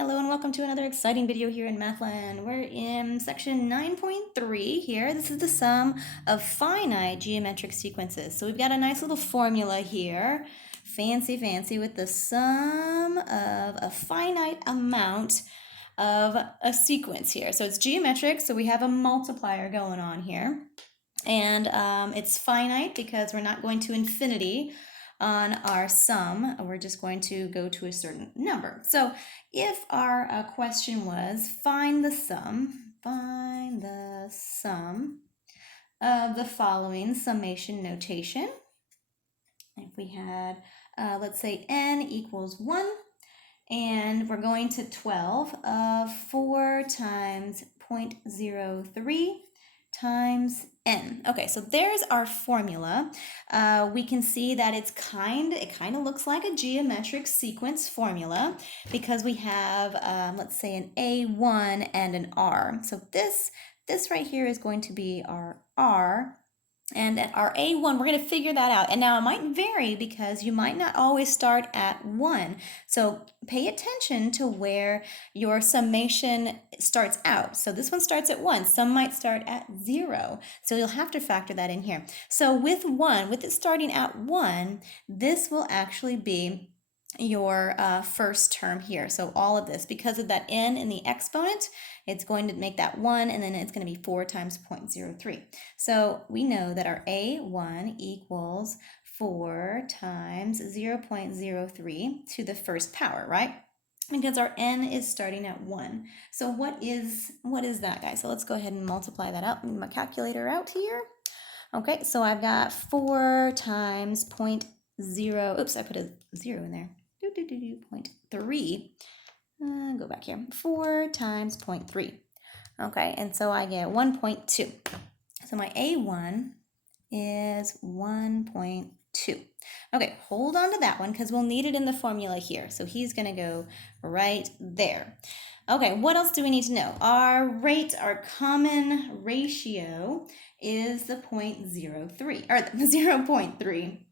Hello and welcome to another exciting video here in Mathland. We're in section 9.3 here. This is the sum of finite geometric sequences. So we've got a nice little formula here. Fancy with the sum of a finite amount of a sequence here. So it's geometric, so we have a multiplier going on here. And it's finite because we're not going to infinity on our sum. We're just going to go to a certain number. So if our question was find the sum of the following summation notation. If we had, let's say n equals 1, and we're going to 12 of 4 times 0.03 times n. Okay, so there's our formula. We can see that it kind of looks like a geometric sequence formula because we have, let's say, an A1 and an R. So this right here is going to be our R. And at our A1, we're going to figure that out. And now it might vary because you might not always start at 1. So pay attention to where your summation starts out. So this one starts at 1. Some might start at 0. So you'll have to factor that in here. So with it starting at 1, this will actually be your first term here. So all of this, because of that n in the exponent, it's going to make that 1, and then it's going to be 4 times 0.03. So we know that our A1 equals 4 times 0.03 to the first power, right? Because our n is starting at 1. So what is that, guys? So let's go ahead and multiply that out. My calculator out here. Okay, so I've got 4 times 0.0. Oops, I put a 0 in there. 0.3. Go back here. 4 times 0.3. Okay, and so I get 1.2. So my A1 is 1.2. Okay, hold on to that one because we'll need it in the formula here. So he's going to go right there. Okay, what else do we need to know? Our common ratio is the 0.03, or the 0.3.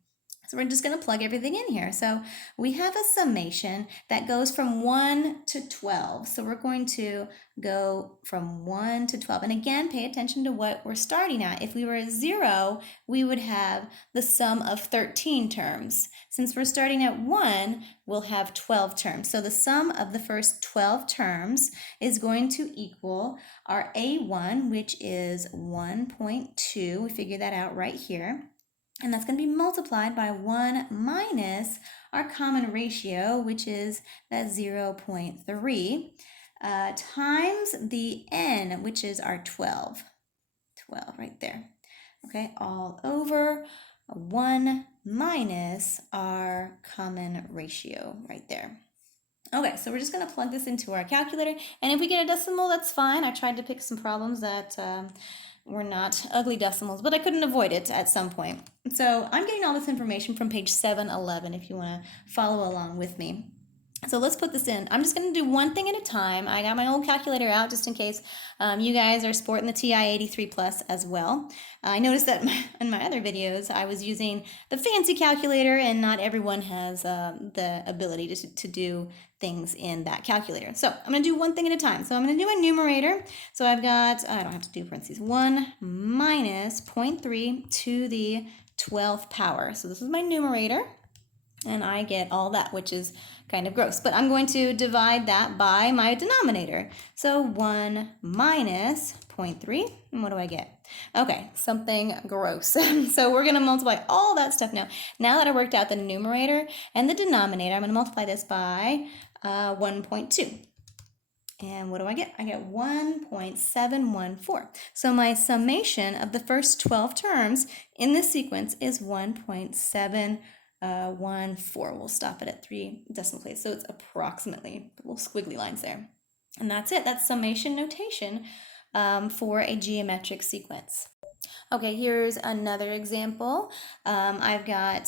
So we're just going to plug everything in here. So we have a summation that goes from 1 to 12. So we're going to go from 1 to 12. And again, pay attention to what we're starting at. If we were at 0, we would have the sum of 13 terms. Since we're starting at 1, we'll have 12 terms. So the sum of the first 12 terms is going to equal our A1, which is 1.2. We figure that out right here. And that's going to be multiplied by 1 minus our common ratio, which is that 0.3, times the n, which is our 12. 12 right there. Okay, all over 1 minus our common ratio right there. Okay, so we're just going to plug this into our calculator. And if we get a decimal, that's fine. I tried to pick some problems that were not ugly decimals, but I couldn't avoid it at some point. So I'm getting all this information from page 711 if you want to follow along with me. So let's put this in. I'm just going to do one thing at a time. I got my old calculator out just in case you guys are sporting the TI-83 Plus as well. I noticed that in my other videos I was using the fancy calculator, and not everyone has the ability to do things in that calculator. So I'm going to do one thing at a time. So I'm going to do a numerator. So I've got, I don't have to do parentheses, 1 minus 0.3 to the 12th power. So this is my numerator. And I get all that, which is kind of gross. But I'm going to divide that by my denominator. So 1 minus 0.3, and what do I get? Okay, something gross. So we're going to multiply all that stuff now. Now that I worked out the numerator and the denominator, I'm going to multiply this by 1.2. And what do I get? I get 1.714. So my summation of the first 12 terms in this sequence is 1.714. We'll stop it at 3 decimal places. So it's approximately little squiggly lines there. And that's it. That's summation notation for a geometric sequence. Okay, here's another example. I've got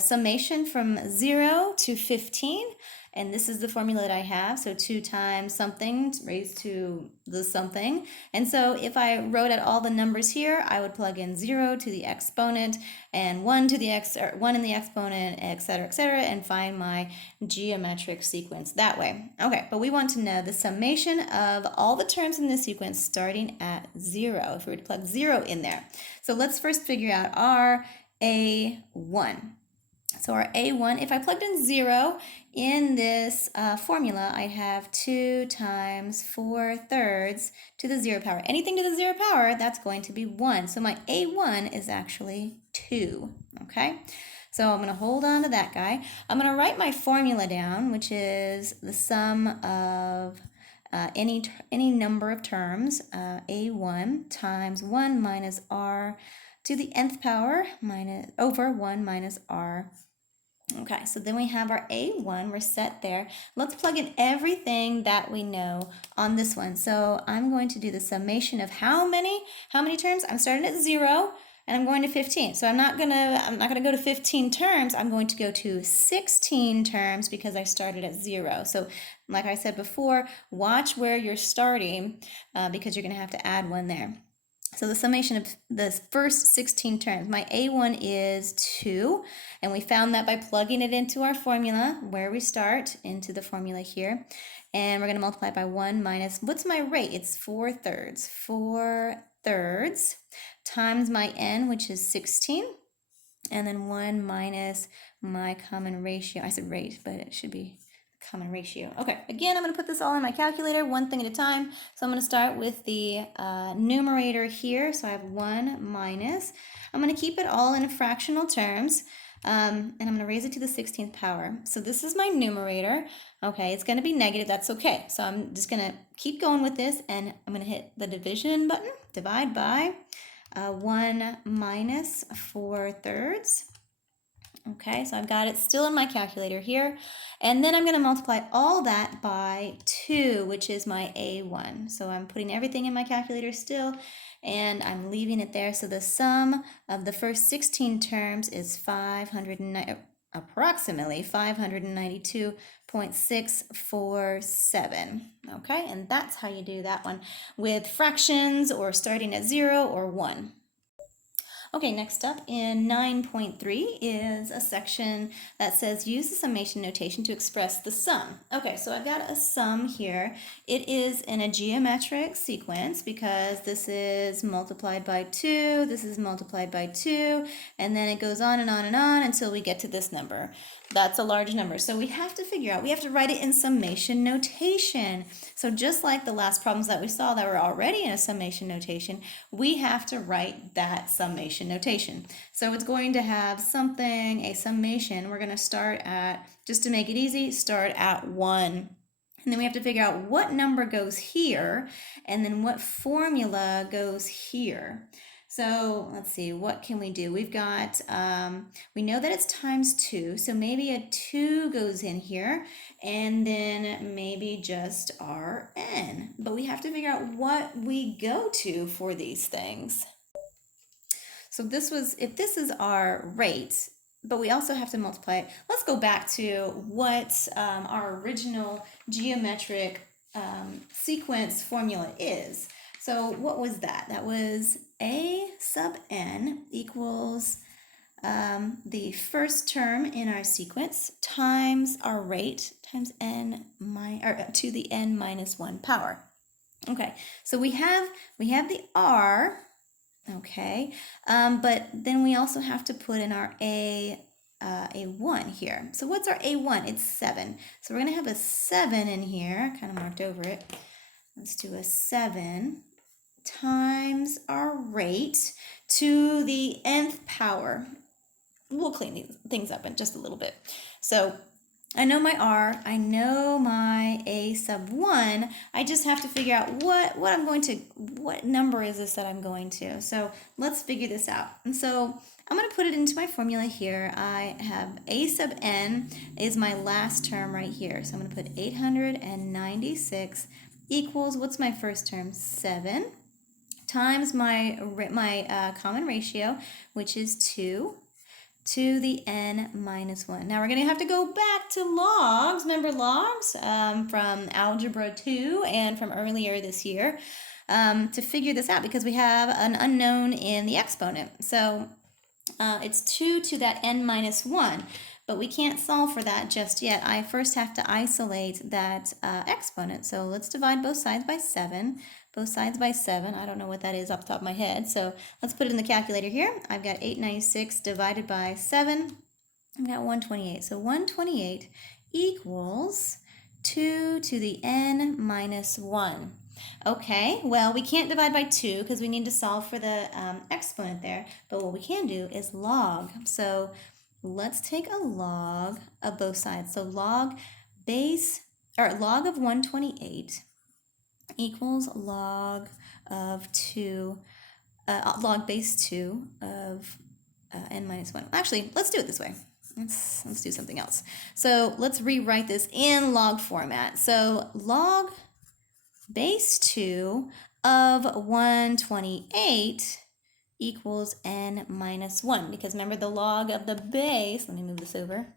summation from 0 to 15. And this is the formula that I have. So 2 times something raised to the something. And so if I wrote out all the numbers here, I would plug in 0 to the exponent and 1 to the or 1 in the exponent, etc., and find my geometric sequence that way. Okay, but we want to know the summation of all the terms in this sequence starting at 0, if we were to plug 0 in there. So let's first figure out our A1. So our A1, if I plugged in 0 in this formula, I have 2 times 4/3 to the 0 power. Anything to the 0 power, that's going to be 1. So my A1 is actually 2, okay? So I'm going to hold on to that guy. I'm going to write my formula down, which is the sum of any number of terms, A1 times 1 minus r to the nth power over 1 minus r. Okay, so then we have our A1, we're set there. Let's plug in everything that we know on this one. So I'm going to do the summation of how many terms? I'm starting at 0 and I'm going to 15. So I'm not gonna go to 15 terms, I'm going to go to 16 terms because I started at 0. So like I said before, watch where you're starting because you're gonna have to add one there. So the summation of the first 16 terms, my A1 is 2, and we found that by plugging it into our formula, where we start, into the formula here, and we're going to multiply it by 1 minus, what's my rate? It's 4/3. 4/3 times my n, which is 16, and then 1 minus my common ratio. I said rate, but it should be common ratio. Okay, again, I'm going to put this all in my calculator, one thing at a time. So I'm going to start with the numerator here. So I have 1 minus. I'm going to keep it all in fractional terms, and I'm going to raise it to the 16th power. So this is my numerator. Okay, it's going to be negative. That's okay. So I'm just going to keep going with this, and I'm going to hit the division button, divide by 1 minus 4/3. Okay, so I've got it still in my calculator here. And then I'm going to multiply all that by 2, which is my A1. So I'm putting everything in my calculator still, and I'm leaving it there. So the sum of the first 16 terms is approximately 592.647. Okay, and that's how you do that one with fractions or starting at 0 or 1. Okay, next up in 9.3 is a section that says use the summation notation to express the sum. Okay, so I've got a sum here. It is in a geometric sequence because this is multiplied by 2, this is multiplied by 2, and then it goes on and on and on until we get to this number. That's a large number. So we have to figure out, we have to write it in summation notation. So just like the last problems that we saw that were already in a summation notation, we have to write that summation notation. So it's going to have something, a summation. We're going to start at, just to make it easy, start at 1. And then we have to figure out what number goes here, and then what formula goes here. So let's see, what can we do? We've got, we know that it's times 2, so maybe a 2 goes in here, and then maybe just Rn. But we have to figure out what we go to for these things. So if this is our rate, but we also have to multiply it. Let's go back to what our original geometric sequence formula is. So what was that? That was A sub n equals the first term in our sequence times our rate times n to the n minus 1 power. Okay, so we have the r, okay, but then we also have to put in our A1 here. So what's our A1? It's 7. So we're going to have a 7 in here, kind of marked over it. Let's do a 7 times our rate to the nth power. We'll clean these things up in just a little bit. So I know my R, I know my A sub 1, I just have to figure out what number is this that I'm going to. So let's figure this out. And so I'm going to put it into my formula here. I have A sub n is my last term right here. So I'm going to put 896 equals, what's my first term? 7 times my common ratio, which is 2, to the n minus 1. Now we're going to have to go back to logs. Remember logs from Algebra 2 and from earlier this year to figure this out because we have an unknown in the exponent. So it's 2 to that n minus 1, but we can't solve for that just yet. I first have to isolate that exponent. So let's divide both sides by 7. Both sides by 7. I don't know what that is off the top of my head. So let's put it in the calculator here. I've got 896 divided by 7. I've got 128. So 128 equals 2 to the n minus 1. Okay, well, we can't divide by 2 because we need to solve for the exponent there. But what we can do is log. So let's take a log of both sides. So log of 128 equals log of 2, log base 2 of n minus 1. Actually, let's do it this way. Let's do something else. So let's rewrite this in log format. So log base 2 of 128 equals n minus 1. Because remember the log of the base, let me move this over.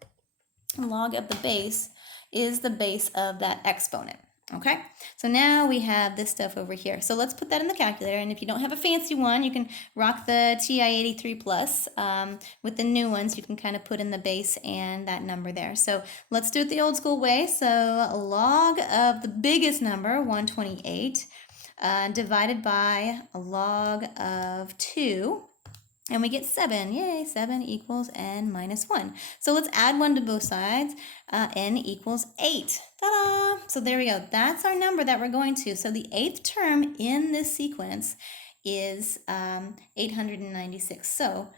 The log of the base is the base of that exponent. Okay, so now we have this stuff over here. So let's put that in the calculator, and if you don't have a fancy one, you can rock the TI-83 Plus. With the new ones, you can kind of put in the base and that number there. So let's do it the old school way. So log of the biggest number, 128, divided by a log of 2. And we get 7. Yay, 7 equals n minus 1. So let's add 1 to both sides. N equals 8. Ta-da! So there we go. That's our number that we're going to. So the 8th term in this sequence is 896. So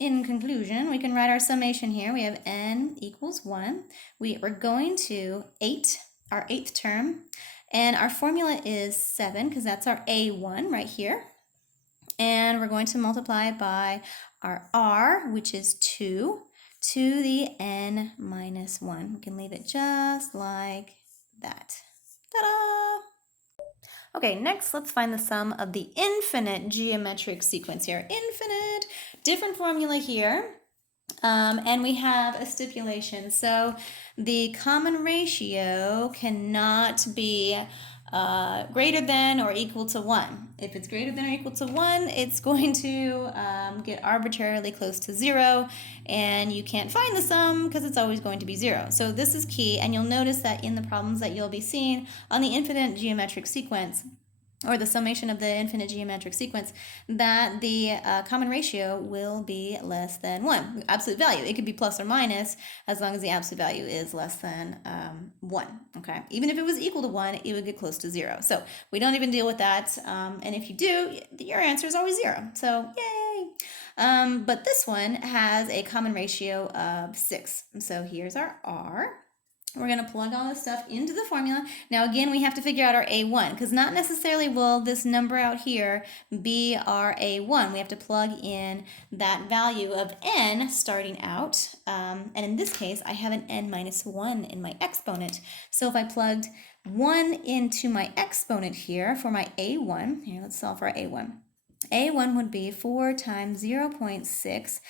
in conclusion, we can write our summation here. We have n equals 1. We are going to 8, our 8th term. And our formula is 7 because that's our A1 right here. And we're going to multiply by our r, which is 2, to the n minus 1. We can leave it just like that. Ta-da! Okay, next let's find the sum of the infinite geometric sequence here. Infinite, different formula here. And we have a stipulation. So the common ratio cannot be greater than or equal to 1. If it's greater than or equal to 1, it's going to get arbitrarily close to 0, and you can't find the sum because it's always going to be 0. So this is key, and you'll notice that in the problems that you'll be seeing on the infinite geometric sequence, or the summation of the infinite geometric sequence, that the common ratio will be less than 1. Absolute value. It could be plus or minus as long as the absolute value is less than 1. Okay. Even if it was equal to 1, it would get close to 0. So we don't even deal with that. And if you do, your answer is always 0. So yay! But this one has a common ratio of 6. So here's our R. We're going to plug all this stuff into the formula. Now, again, we have to figure out our A1, because not necessarily will this number out here be our A1. We have to plug in that value of n starting out. And in this case, I have an n minus 1 in my exponent. So if I plugged 1 into my exponent here for my A1, here, let's solve for our A1. A1 would be 4 times 0.6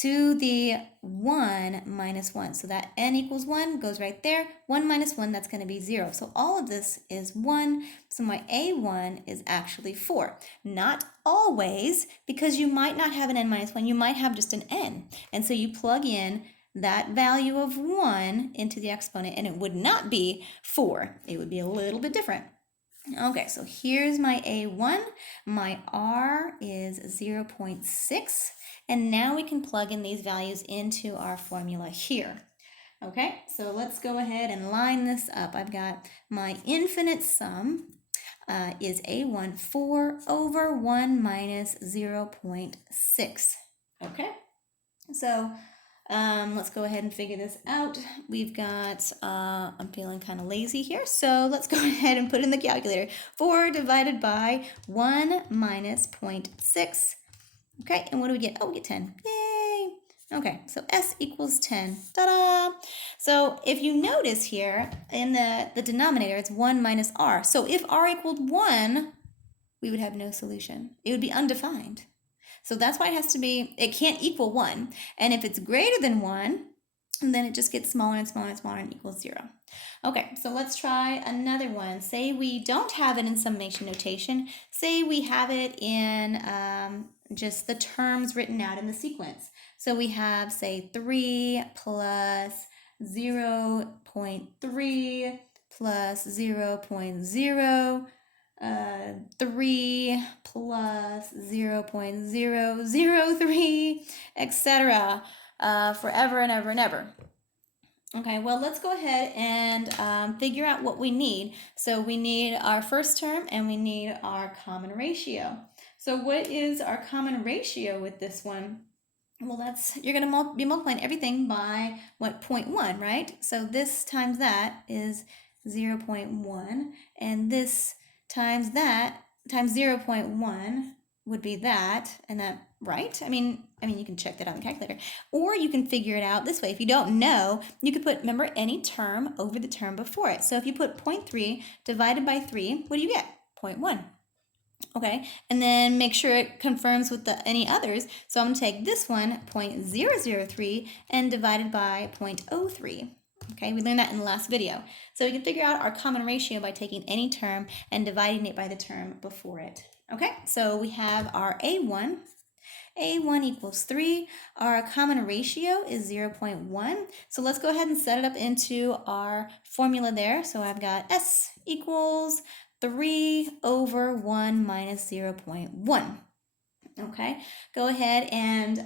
to the 1 minus 1. So that n equals 1 goes right there. 1 minus 1, that's going to be 0. So all of this is 1. So my A1 is actually 4. Not always, because you might not have an n minus 1. You might have just an n. And so you plug in that value of 1 into the exponent, and it would not be 4. It would be a little bit different. Okay, so here's my A1. My R is 0.6. And now we can plug in these values into our formula here. Okay, so let's go ahead and line this up. I've got my infinite sum is A1, 4 over 1 minus 0.6. Okay, so let's go ahead and figure this out. We've got, I'm feeling kind of lazy here, so let's go ahead and put in the calculator. 4 divided by 1 minus 0.6. Okay, and what do we get? Oh, we get 10. Yay! Okay, so S equals 10. Ta-da! So if you notice here, in the denominator, it's 1 minus R. So if R equaled 1, we would have no solution. It would be undefined. So that's why it has to be, it can't equal 1. And if it's greater than 1, then it just gets smaller and smaller and smaller and equals 0. Okay, so let's try another one. Say we don't have it in summation notation. Say we have it in just the terms written out in the sequence. So we have, say, 3 plus 0.3 plus 0.0, 3 plus 0.003, etc. Forever and ever and ever. Okay, well, let's go ahead and figure out what we need. So we need our first term and we need our common ratio. So what is our common ratio with this one? Well, you're going to be multiplying everything by, what, 0.1, right? So this times that is 0.1, and this times that times 0.1 would be that, and that, right? I mean, you can check that out in the calculator, or you can figure it out this way. If you don't know, you could put, remember, any term over the term before it. So if you put 0.3 divided by 3, what do you get? 0.1. Okay, and then make sure it confirms with any others. So I'm going to take this one, 0.003, and divide it by 0.03. Okay, we learned that in the last video. So we can figure out our common ratio by taking any term and dividing it by the term before it. Okay, so we have our A1. A1 equals 3. Our common ratio is 0.1. So let's go ahead and set it up into our formula there. So I've got S equals 3 over 1 minus 0.1. Okay, go ahead and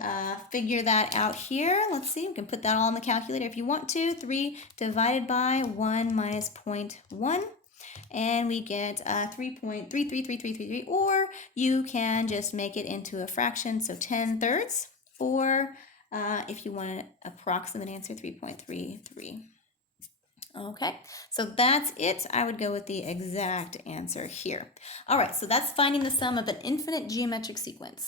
figure that out here. Let's see, you can put that all in the calculator if you want to. 3 divided by 1 minus 0.1. And we get 3.333333, or you can just make it into a fraction, so 10/3, or if you want an approximate answer, 3.33. Okay, so that's it. I would go with the exact answer here. All right, so that's finding the sum of an infinite geometric sequence.